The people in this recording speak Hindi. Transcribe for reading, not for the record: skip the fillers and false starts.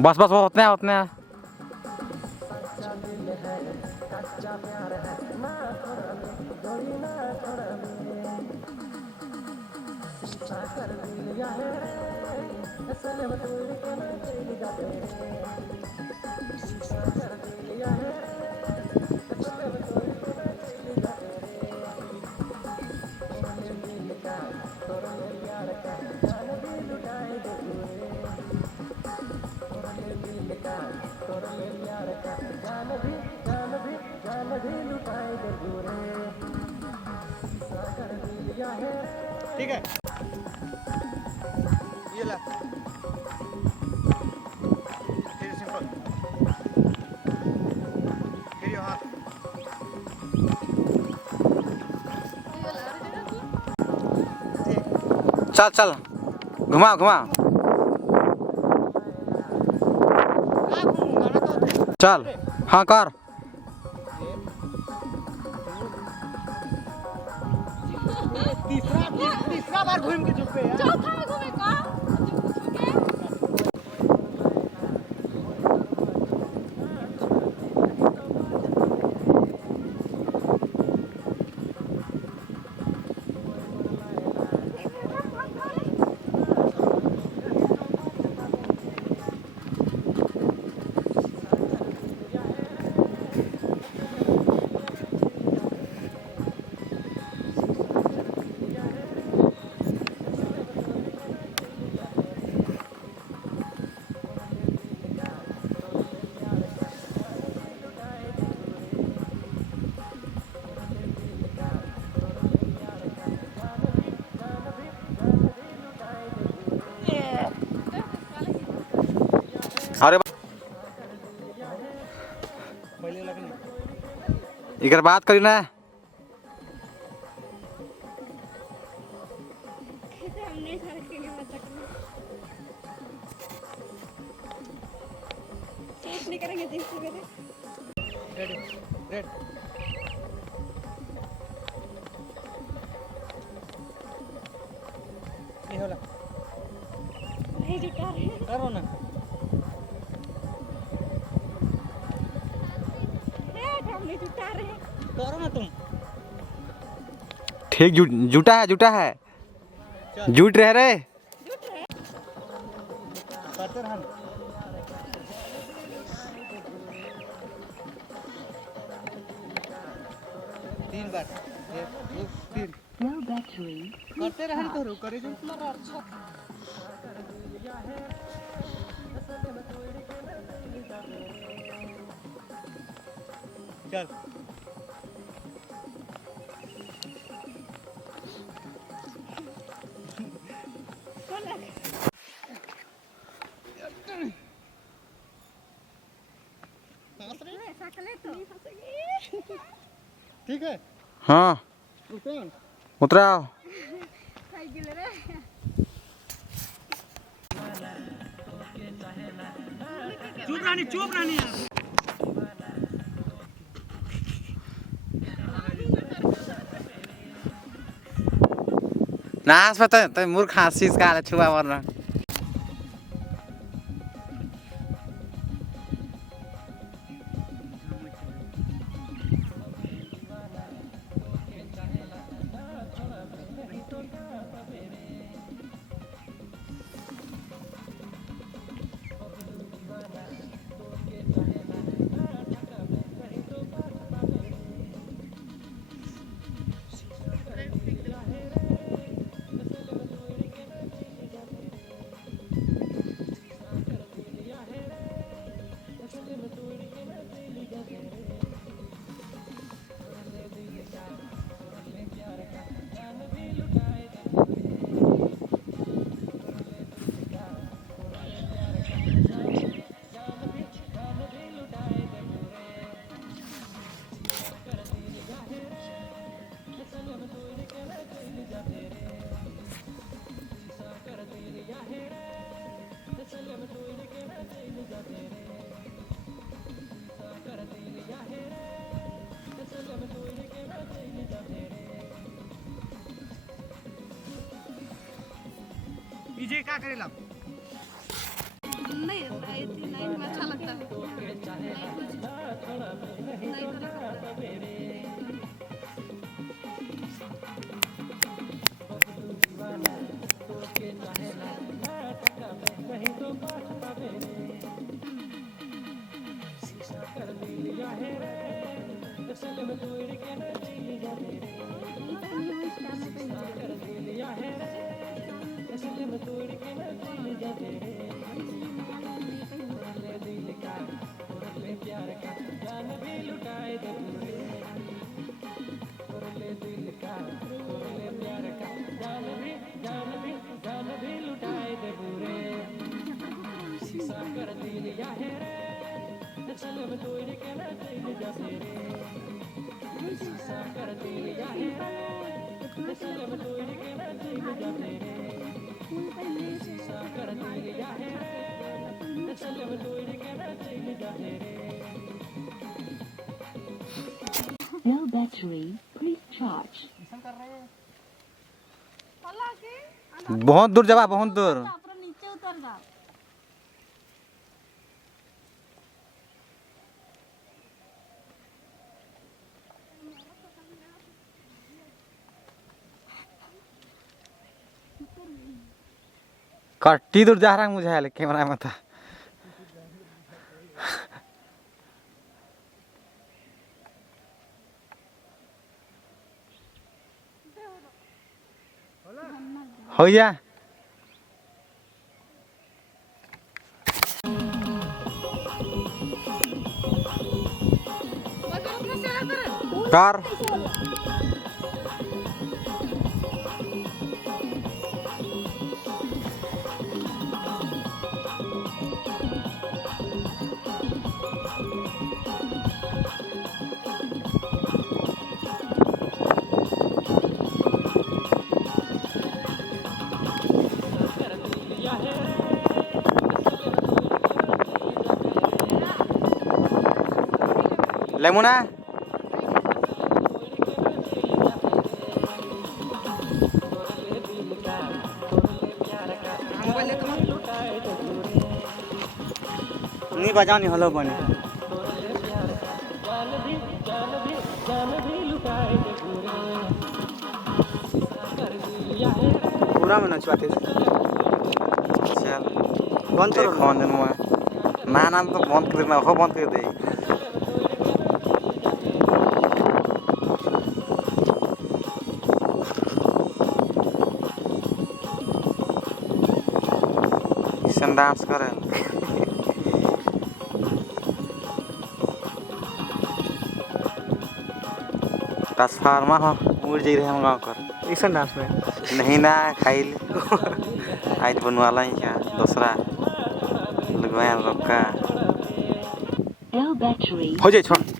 बस बस वो उतने हैं। ठीक है, ये ला सिंपल, फिर हाथ चल चल घुमा घुमा चल। हाँ कर। तीसरा बार घूम के झुके यार। चौथा घूमे का अरे इकर बात करी ना। नहीं करेंगे रेड रेड नहीं होला, नहीं जुटा रहे करो ना। नहीं जुटा रहे, करो ना तुम। ठीक जुटा है जुट रहे रे। करते रहन। तीन बार तीन करते रहन करो करे जो अच्छा। चल ठीक है। हाँ उतराओ। चुप रानी यार। नाच पता है मूर्ख हासी का छुआ वरना कीजिए क्या करेला नहीं नाइट में अच्छा लगता है No battery, please charge. बहुत दूर जावा बहुत दूर नीचे उतर जा कट्टी दूर जा रहा है मुझे कैमरा में था हो जा कर लेमुना नहीं बजाओ नहीं हलो बने पूरा में नचवाते चल बंद करो कौन दिन में ना नाम तो बंद कर देना हो बंद कर दे डांस करे ट्रांसफार्मर हो उड़ जाई रहे हम गाँव कर इस डांस में नहीं ना खाइल आज बनवाला ही क्या दूसरा लगवाया रोका हो जाए छोड़